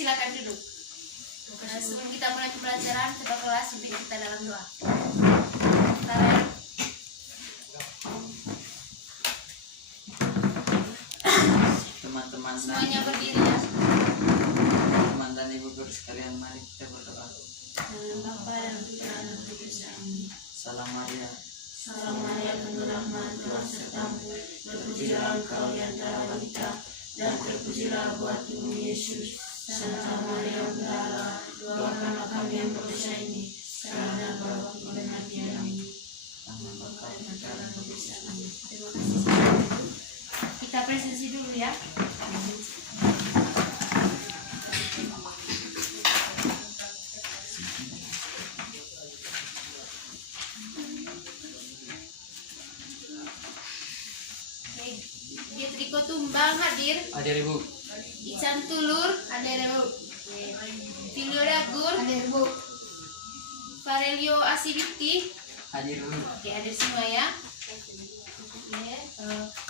silakan duduk. Sebelum kita mulai pembelajaran, coba kelas pimpin kita dalam doa. Teman-teman semuanya berdiri ya. Teman dan ibu guru sekalian, mari kita berdoa. Bapa dan Putra dan Kudus. Amin. Salam Maria. Salam Maria, penuh rahmat, Tuhan sertamu. Terpujilah Engkau di antara wanita, dan terpujilah buah tubuh Yesus. Santa Maria, Bunda Allah, doakanlah kami yang berdosa ini, sekarang dan pada waktu kematian kami. Amin. Bapa dan Putra dan Kudus. Amin. Terima kasih. Kita presentasi dulu ya. Dietriko Tumbang hadir. Hadir Ibu. Ican Tulur hadir Bu. Filio Dagur hadir Bu. Farelio Asibiti Hadir Bu. oke, hadir semua ya. Oke.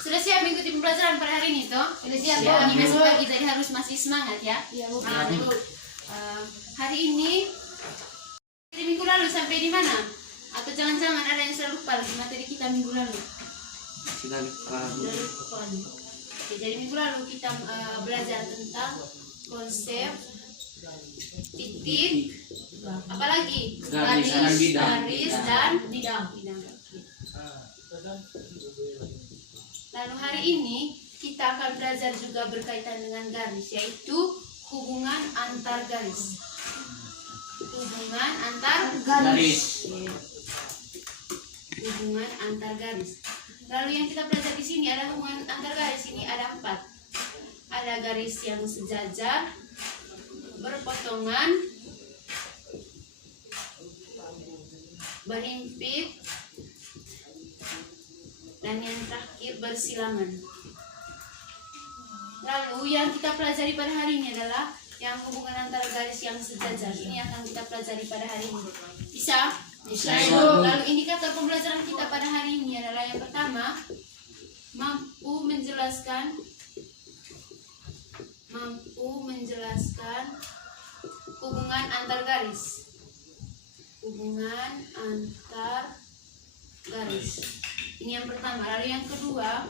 Sudah siap mengikuti pembelajaran pada hari ini toh? Sudah siap Bu. Ini besok pagi jadi harus masih semangat ya. Iya Bu. Bu. Hari ini dari minggu lalu sampai di mana? Atau jangan-jangan ada yang sudah lupa lagi materi kita minggu lalu? Sudah lupa Bu. Oke, jadi minggu lalu kita belajar tentang konsep titik, apalagi garis dan bidang. Lalu hari ini kita akan belajar juga berkaitan dengan garis, yaitu hubungan antar garis. Hubungan antar garis. Hubungan antar garis. Lalu yang kita belajar di sini ada hubungan antar garis ini ada 4. Ada garis yang sejajar, berpotongan, berhimpit, dan yang terakhir bersilangan. Lalu yang kita pelajari pada hari ini adalah yang hubungan antara garis yang sejajar. Ini akan kita pelajari pada hari ini. Bisa? Bisa. Lalu indikator pembelajaran kita pada hari ini adalah yang pertama, mampu menjelaskan hubungan antar garis. Hubungan antar garis. Ini yang pertama. Lalu yang kedua,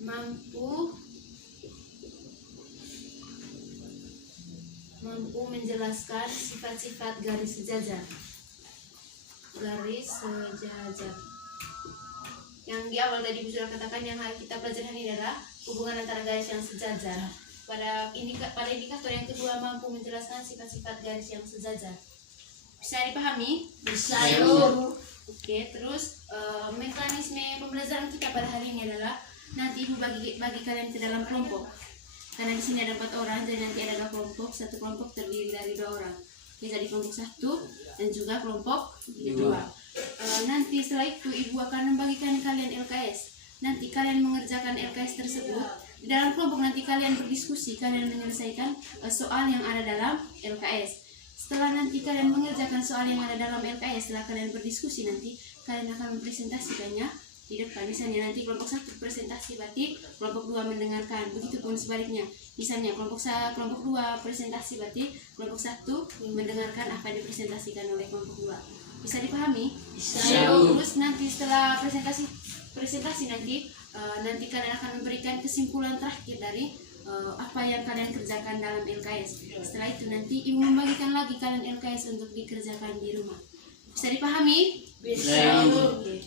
mampu menjelaskan sifat-sifat garis sejajar. Garis sejajar. Yang di awal tadi sudah katakan yang kita pelajari hari ini adalah hubungan antara garis yang sejajar. Pada indikator yang kedua, mampu menjelaskan sifat-sifat garis yang sejajar. Bisa dipahami? Bisa. Oke, terus mekanisme pembelajaran kita pada hari ini adalah nanti Ibu bagi kalian ke dalam kelompok. Karena di sini ada 4 orang, jadi nanti ada 2 kelompok. Satu kelompok terdiri dari 2 orang. Jadi kelompok 1 dan juga kelompok 2. Nanti setelah itu Ibu akan membagikan kalian LKS. Nanti kalian mengerjakan LKS tersebut. Di dalam kelompok nanti kalian berdiskusi, kalian menyelesaikan soal yang ada dalam LKS. Setelah nanti kalian mengerjakan soal yang ada dalam LKS, setelah kalian berdiskusi nanti kalian akan mempresentasikannya di depan. Misalnya nanti kelompok 1 presentasi, berarti kelompok 2 mendengarkan. Begitupun sebaliknya. Misalnya kelompok 2 presentasi, berarti kelompok 1 mendengarkan apa yang dipresentasikan oleh kelompok 2. Bisa dipahami? Bisa. Terus nanti setelah presentasi nanti kalian akan memberikan kesimpulan terakhir dari apa yang kalian kerjakan dalam LKS. Setelah itu nanti Ibu membagikan lagi kalian LKS untuk dikerjakan di rumah. Bisa dipahami? Bisa. Oke.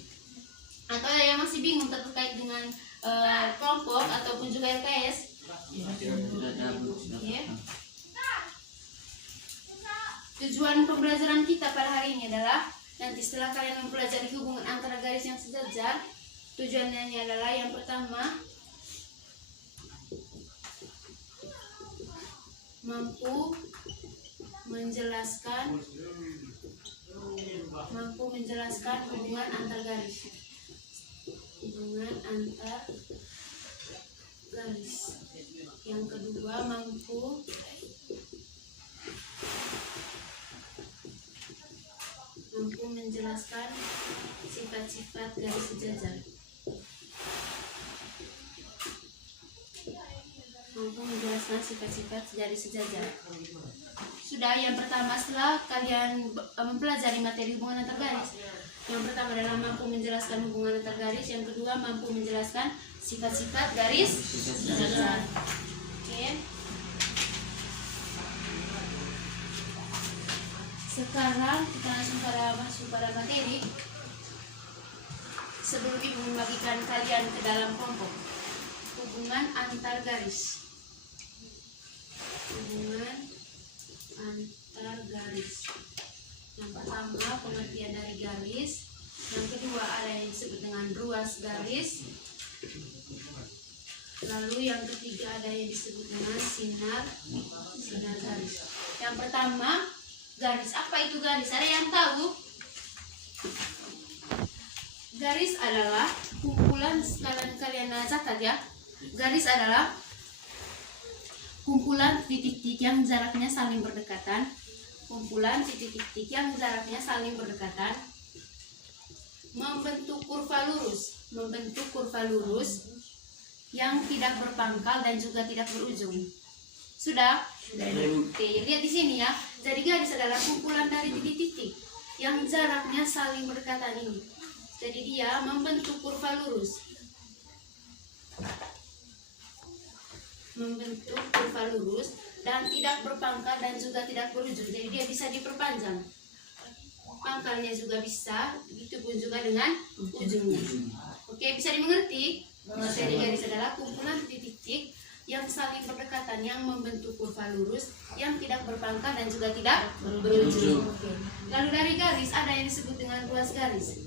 Atau ada yang masih bingung terkait dengan kelompok ataupun juga LKS? Ya. Tujuan pembelajaran kita pada hari ini adalah nanti setelah kalian mempelajari hubungan antara garis yang sejajar, tujuannya adalah yang pertama, mampu menjelaskan hubungan antar garis. Hubungan antar garis. Yang kedua, mampu menjelaskan sifat-sifat garis sejajar. mampu menjelaskan sifat-sifat garis sejajar. Sudah, yang pertama setelah kalian mempelajari materi hubungan antar garis, yang pertama adalah mampu menjelaskan hubungan antar garis, yang kedua mampu menjelaskan sifat-sifat garis sejajar. Oke. Sekarang kita langsung masuk pada materi. Sebelum ibu membagikan kalian ke dalam kelompok, hubungan antar garis. Hubungan antar garis. Yang pertama pengertian dari garis. Yang kedua ada yang disebut dengan ruas garis. Lalu yang ketiga ada yang disebut dengan sinar garis. Yang pertama garis. Apa itu garis? Ada yang tahu? Garis adalah kumpulan, kalian catat ya. Garis adalah kumpulan titik-titik yang jaraknya saling berdekatan. Kumpulan titik-titik yang jaraknya saling berdekatan membentuk kurva lurus. Membentuk kurva lurus yang tidak berpangkal dan juga tidak berujung. Sudah? Oke, lihat di sini ya. Jadi garis adalah kumpulan dari titik-titik yang jaraknya saling berdekatan ini. Jadi dia membentuk kurva lurus. Membentuk kurva lurus dan tidak berpangkal dan juga tidak berujung. Jadi dia bisa diperpanjang. Pangkalnya juga bisa, begitu pun juga dengan ujungnya. Oke, bisa dimengerti? Materi garis adalah kumpulan titik-titik yang saling berdekatan yang membentuk kurva lurus yang tidak berpangkal dan juga tidak berujung. Lalu dari garis ada yang disebut dengan ruas garis.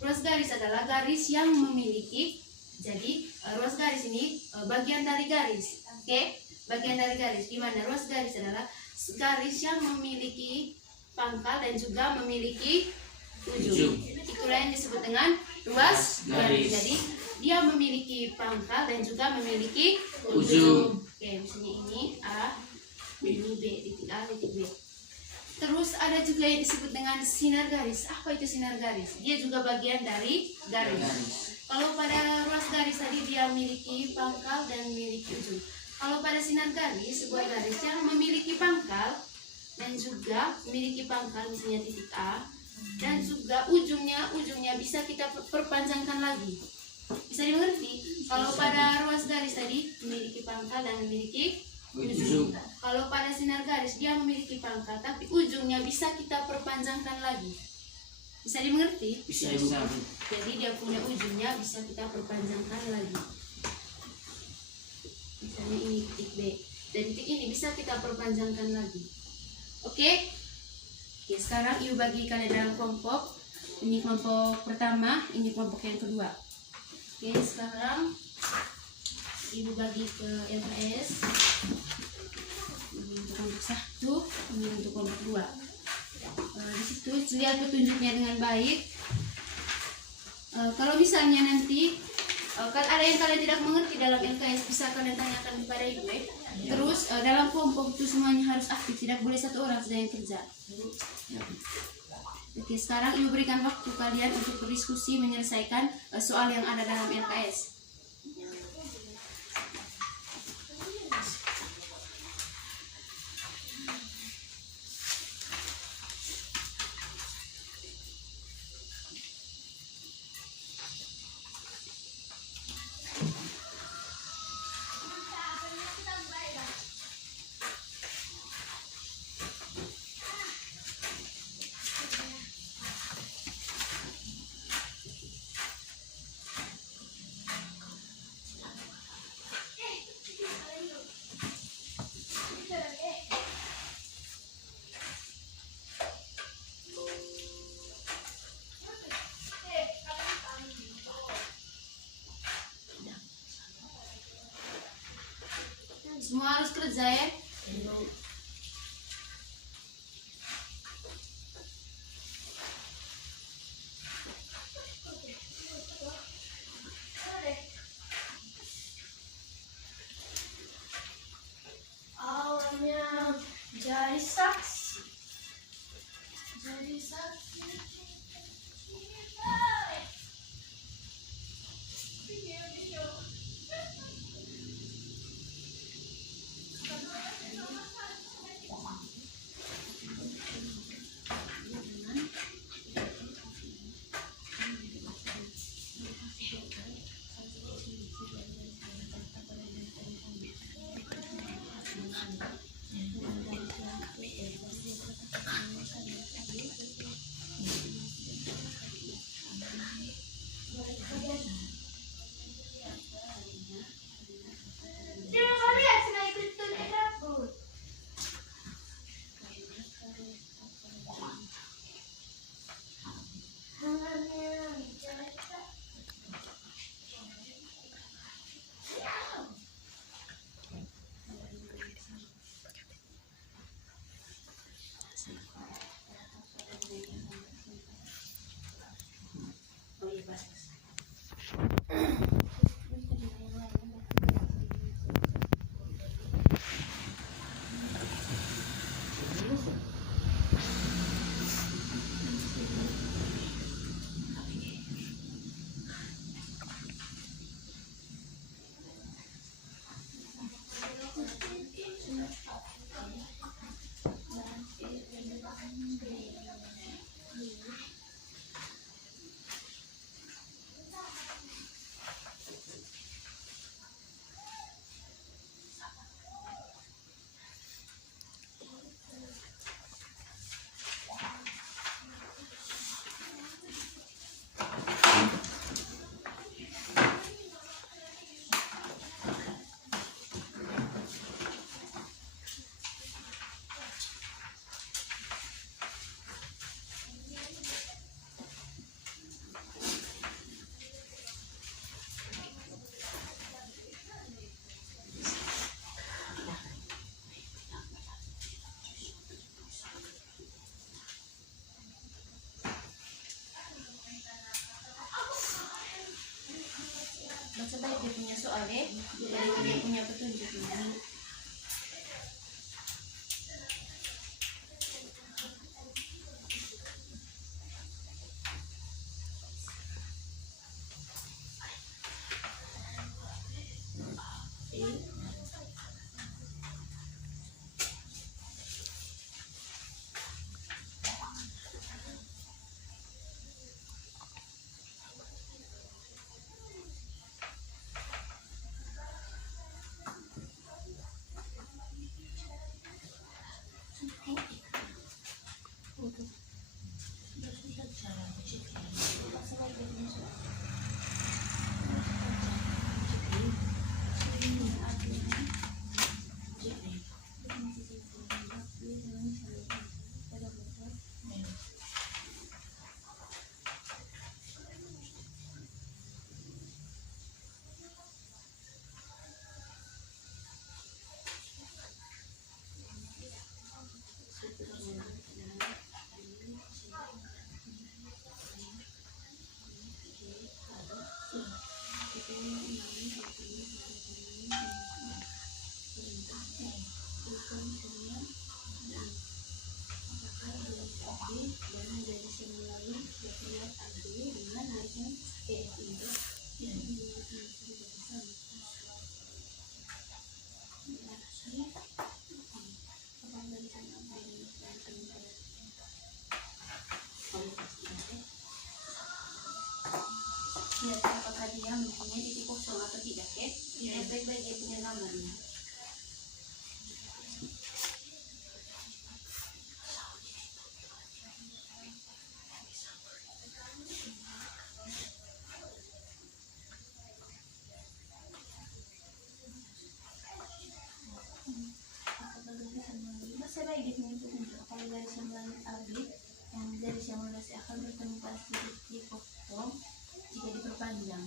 Ruas garis adalah garis yang memiliki, jadi ruas garis ini bagian dari garis. Oke, bagian dari garis. Di mana ruas garis adalah garis yang memiliki pangkal dan juga memiliki ujung. Itulah yang disebut dengan ruas garis. Jadi dia memiliki pangkal dan juga memiliki ujung. Oke, misalnya ini A, ini B, titik A, titik B. Terus ada juga yang disebut dengan sinar garis. Apa itu sinar garis? Dia juga bagian dari garis. Kalau pada ruas garis tadi dia memiliki pangkal dan memiliki ujung. Kalau pada sinar garis, sebuah garis yang memiliki pangkal dan juga memiliki pangkal, misalnya titik A, dan juga ujungnya bisa kita perpanjangkan lagi. Bisa dimengerti? Kalau pada ruas garis tadi memiliki pangkal dan memiliki ujung. Kalau pada sinar garis dia memiliki pangkal tapi ujungnya bisa kita perpanjangkan lagi. Bisa dimengerti? Bisa. Jadi dia punya ujungnya bisa kita perpanjangkan lagi. Misalnya ini titik B. Dan titik ini bisa kita perpanjangkan lagi. Oke? Oke, sekarang ibu bagi kalian dalam kelompok. Ini kelompok pertama, ini kelompok yang kedua. Oke, sekarang ibu bagi ke LKS. Ini untuk kelompok 1, ini untuk kelompok 2. Di situ lihat petunjuknya dengan baik. Kalau misalnya nanti ada yang kalian tidak mengerti dalam LKS, bisa kalian tanyakan kepada ibu. Terus dalam kelompok itu semuanya harus aktif, tidak boleh satu orang saja yang kerja. Oke, sekarang ibu berikan waktu kalian untuk berdiskusi menyelesaikan soal yang ada dalam LKS. Semua harus kerja ya. Awalnya jadi saksi. sebaik dia punya soal deh, dari dia punya petunjuk. Lihat apakah dia mempunyai titik kosong atau tidak ya. Lihat baik-baik dia punya gambarnya. Masa baik dia punya petunjuk kalau garis yang langit abid yang garis yang melurus akan bertemu pada titik kosong jika diperpanjang.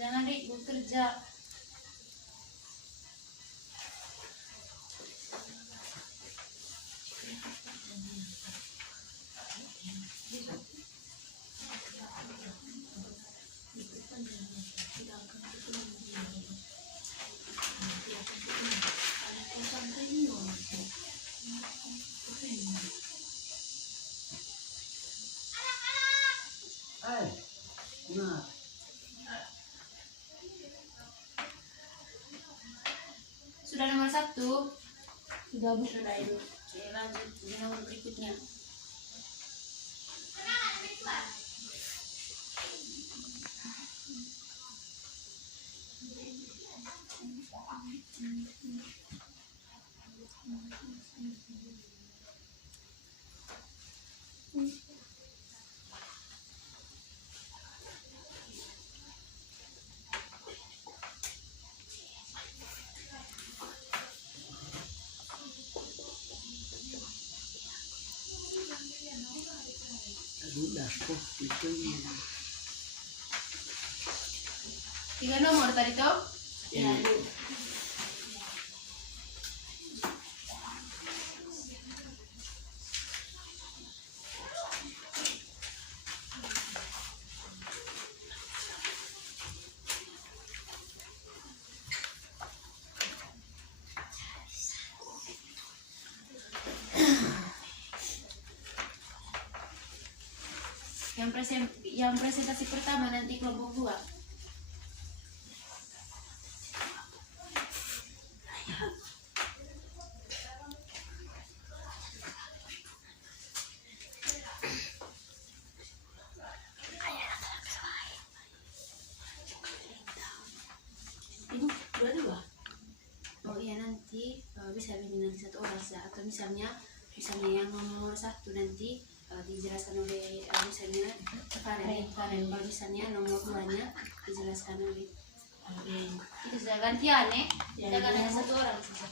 Jangan Rik, bekerja. Nah, Sudah nomor 1. Sudah Bu, sudah itu. Oke, lanjut di nomor berikutnya. udah kok itu. 3 nomor tadi toh? Ya. Bu. Yang presentasi pertama nanti kelompok 2. misalnya yang nomor 1 nanti dijelaskan oleh misalnya Karen. Kalau misalnya nomor 2-nya dijelaskan oleh itu sudah gantian jangan hanya satu orang saja.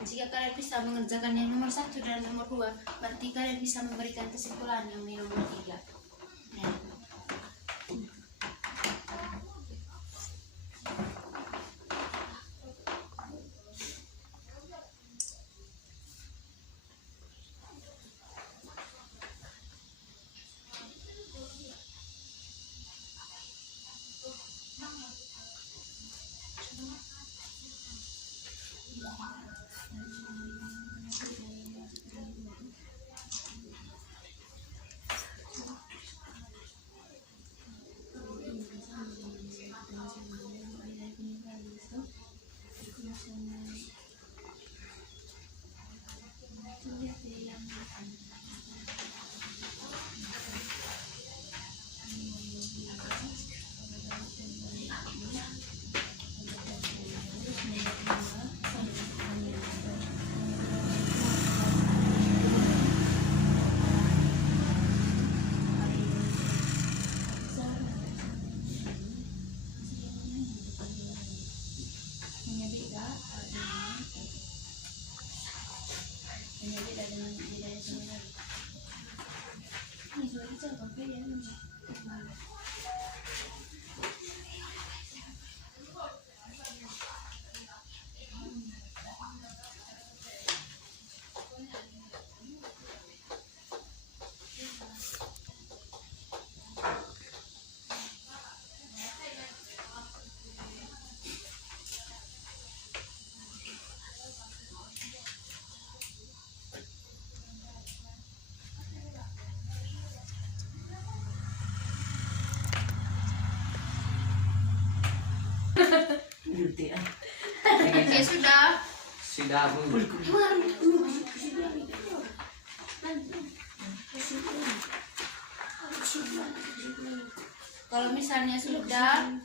Jika kalian bisa mengerjakan yang nomor 1 dan nomor 2, berarti kalian bisa memberikan kesimpulan yang di nomor 3. Ya sudah Bu. kalau misalnya sudah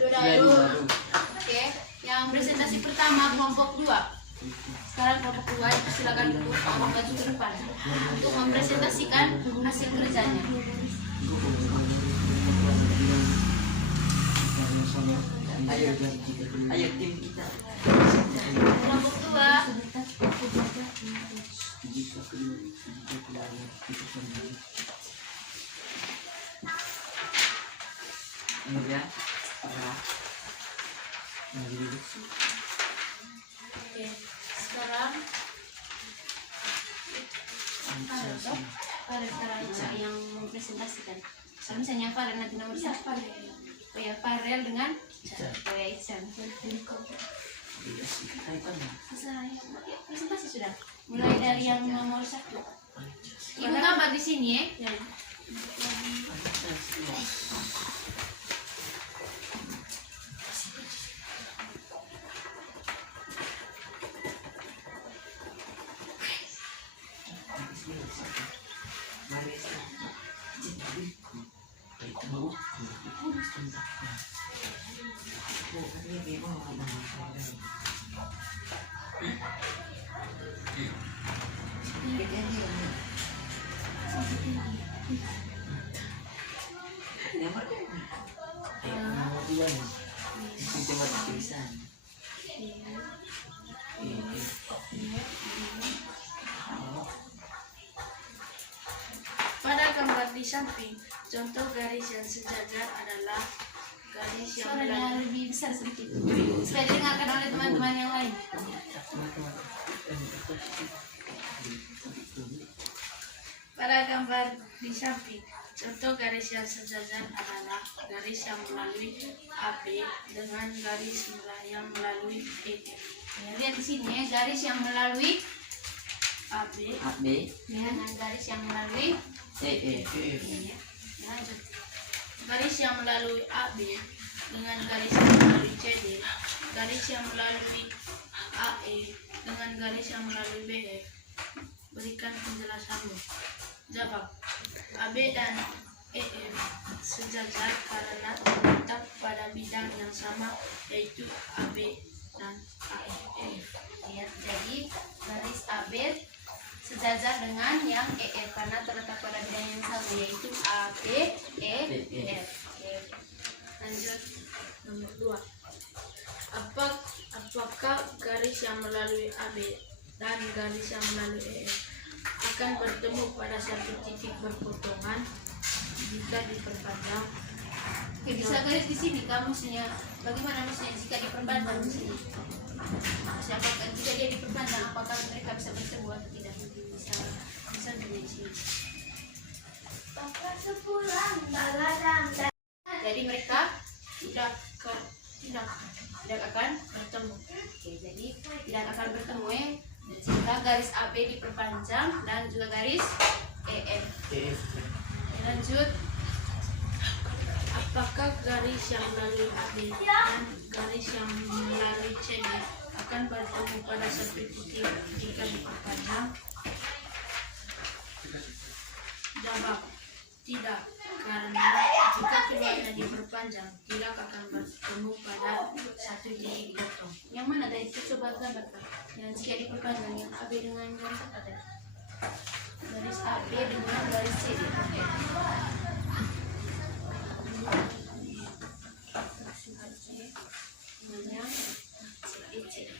Sudah yuk. Oke, yang presentasi pertama kelompok 2. Sekarang kelompok 2 silakan untuk maju ke depan untuk mempresentasikan hasil kerjanya. Ayo tim kita. Kelompok 2. Ini ya. Oke, sekarang Farel yang mempresentasikan. Misalnya Farel nanti nomor 1. Oh ya, Farel dengan oh ya, Iksan. Presentasi sudah. Mulai dari yang nomor 1. Ibu gambar di sini ya. Pada gambar di samping, contoh garis yang sejajar adalah garis yang Suaranya lebih besar sedikit supaya didengarkan oleh teman-teman yang lain. Pada gambar di samping, contoh garis yang sejajar adalah garis yang melalui AB dengan garis yang melalui EF. Ya, lihat di sini ya, garis yang melalui AB dengan garis yang melalui E. ya. Lanjut. garis yang melalui AB dengan garis yang melalui CD, garis yang melalui AE dengan garis yang melalui BF. Berikan penjelasanmu. Jawab. AB dan EF sejajar karena terletak pada bidang yang sama, yaitu AB dan AE. Ya, jadi garis AB sejajar dengan yang EF karena terletak pada bidang yang sama, yaitu AB, EF. Oke. Lanjut. Nomor 2. Apakah garis yang melalui AB dan garis yang melalui EF akan bertemu pada satu titik berpotongan jika diperpanjang? Oke, bisa garis di sini kamusnya. Bagaimana maksudnya jika diperpanjang di sini? Apakah jika dia diperpanjang, apakah mereka bisa bertemu atau tidak? Bisa di sini. Jadi mereka tidak akan bertemu. Oke, jadi tidak akan bertemu ya jika garis AB diperpanjang dan juga garis EF. Lanjut. Apakah garis yang melalui AB dan garis yang melalui CD akan bertemu pada satu titik jika diperpanjang? Tabak. Tidak, karena jika keduanya diperpanjang, tidak akan bertemu pada satu titik potong. Yang mana tadi? Coba gambar Kak. Yang jika diperpanjang yang AB dengan garis apa tadi? Garis AB dengan garis CD. Yang CD.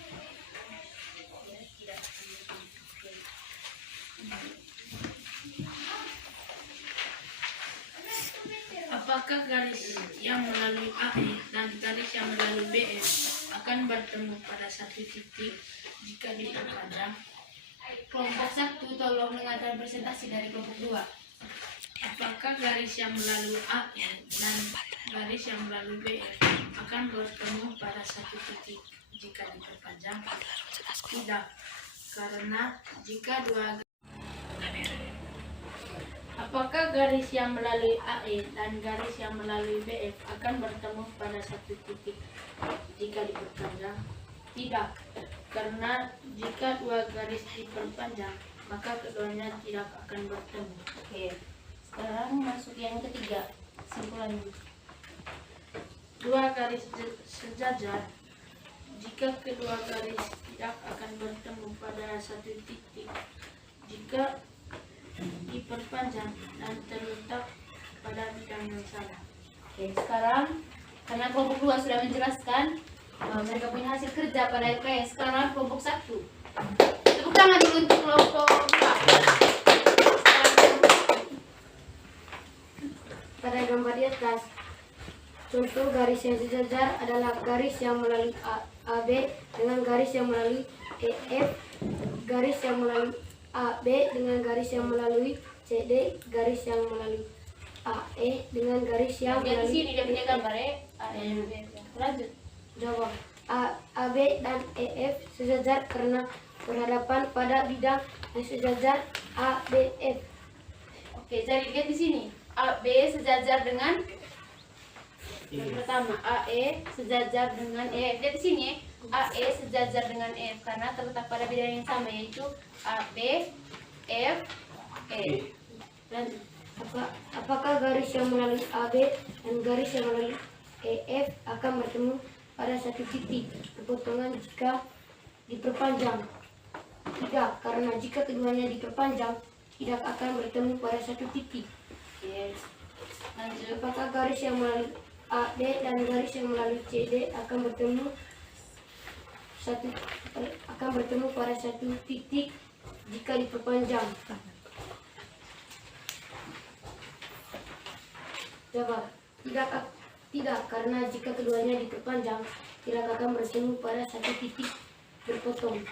Apakah garis yang melalui AE dan garis yang melalui BF akan bertemu pada satu titik jika diperpanjang? Kelompok 1 tolong dengarkan presentasi dari kelompok 2. Apakah garis yang melalui AE dan garis yang melalui BF akan bertemu pada satu titik jika diperpanjang? Tidak, karena jika dua. Apakah garis yang melalui AE dan garis yang melalui BF akan bertemu pada satu titik jika diperpanjang? Tidak, karena jika dua garis diperpanjang, maka keduanya tidak akan bertemu. Oke. Sekarang masuk yang ketiga. Simpulannya. Dua garis sejajar, jika kedua garis tidak akan bertemu pada satu titik jika diperpanjang dan terletak pada bidang yang sama. Oke, sekarang karena kelompok 2 sudah menjelaskan mereka punya hasil kerja pada LKS. Sekarang kelompok 1. Tepuk tangan dulu untuk kelompok 2. Pada gambar di atas, contoh garis yang sejajar adalah garis yang melalui AB dengan garis yang melalui EF, garis yang melalui AB dengan garis yang melalui CD, garis yang melalui AE dengan garis yang Lihat di melalui sini dia punya gambar ya. Lanjut. Jawab. AB dan EF sejajar karena berhadapan pada bidang yang sejajar ABF. Oke, jadi lihat di sini. AB sejajar dengan yang pertama AE sejajar dengan EF. Lihat di sini ya. AE sejajar dengan EF karena terletak pada bidang yang sama yaitu AB, F, E. Lanjut. Apakah garis yang melalui AB dan garis yang melalui EF akan bertemu pada satu titik perpotongan jika diperpanjang? Tidak, karena jika keduanya diperpanjang, tidak akan bertemu pada satu titik. Oke. Lanjut. Apakah garis yang melalui AD dan garis yang melalui CD akan bertemu pada satu titik jika diperpanjang? Jawab. Tidak, karena jika keduanya diperpanjang, tidak akan bertemu pada satu titik berpotong.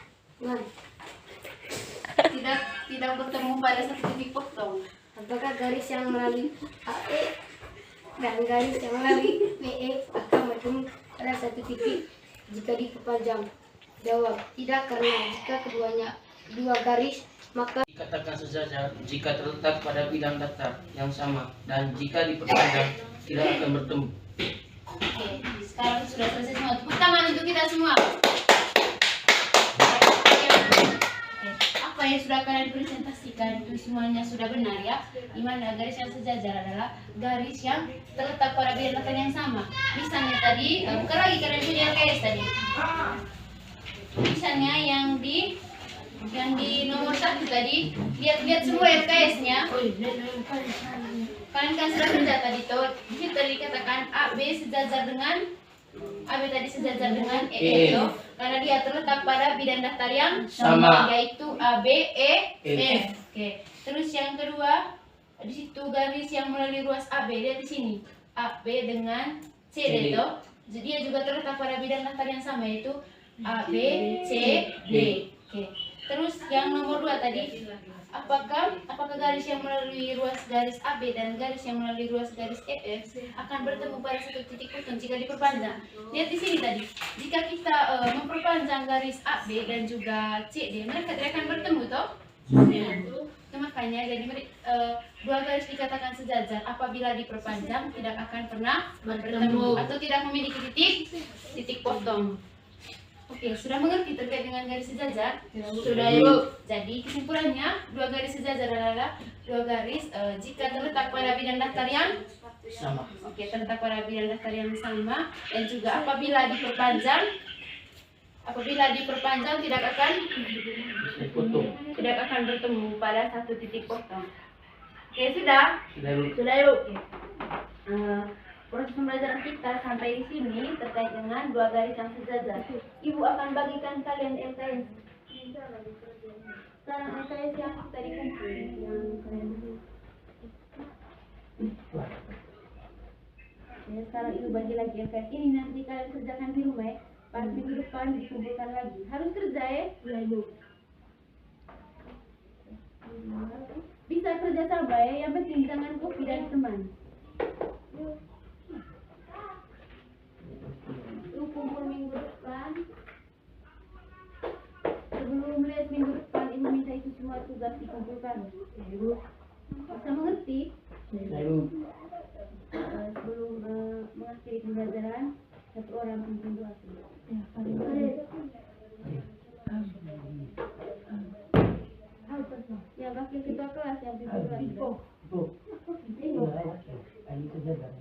Tidak bertemu pada satu titik potong. Apakah garis yang melalui AE dan garis yang melalui BE akan bertemu pada satu titik jika diperpanjang? Jawab. Tidak, karena jika keduanya dua garis, maka Dikatakan sejajar jika terletak pada bidang datar yang sama dan jika diperpanjang tidak akan bertemu. Oke, sekarang sudah selesai semua. Tepuk tangan untuk kita semua. Apa yang sudah kalian presentasikan itu semuanya sudah benar ya. Di mana garis yang sejajar adalah garis yang terletak pada bidang datar yang sama. Misalnya tadi, buka lagi kalian punya LKS tadi. Misalnya yang di nomor 1 tadi, lihat semua LKS-nya. Kalian kan sudah kerja tadi tuh. Di situ tadi dikatakan AB sejajar dengan EE tuh, karena dia terletak pada bidang datar yang Sama. yaitu AB, E, F. F. Oke. Terus yang kedua, di situ garis yang melalui ruas AB, lihat di sini. AB dengan CD CD. tuh. Jadi dia juga terletak pada bidang datar yang sama yaitu AB, C, D. Oke. Terus yang nomor 2 tadi, apakah garis yang melalui ruas garis AB dan garis yang melalui ruas garis EF akan bertemu pada satu titik potong jika diperpanjang? Lihat di sini tadi, jika kita memperpanjang garis AB dan juga CD, mereka tidak akan bertemu toh? Itu makanya jadi dua garis dikatakan sejajar apabila diperpanjang tidak akan pernah bertemu atau tidak memiliki titik potong. Oke, sudah mengerti terkait dengan garis sejajar? Sudah, Ibu. Jadi kesimpulannya, dua garis sejajar adalah dua garis jika terletak pada bidang daftar yang Sama. oke, terletak pada bidang daftar yang sama, dan juga apabila diperpanjang tidak akan bertemu pada satu titik potong. Oke, sudah. Sudah, Ibu. Sudah, yuk. Proses pembelajaran kita sampai di sini terkait dengan dua garis yang sejajar. Ibu akan bagikan kalian LKS. Sekarang LKS yang tadi kumpul, yang kalian dulu. Ya, sekarang ibu bagi lagi LKS ini, nanti kalian kerjakan di rumah ya. Pas minggu depan dikumpulkan lagi. Harus kerja ya. Ya, Ibu. Bisa kerja sama ya, yang penting jangan kopi dari teman. Itu kumpul minggu depan. Sebelum les minggu depan, ibu minta itu semua tugas dikumpulkan. Ibu bisa mengerti? Sudah, Ibu. Sebelum mengakhiri pembelajaran, satu orang pimpin doa. Ya, wakil ketua kelas yang pimpin doa. Ibu. Ibu. Ini sejajar.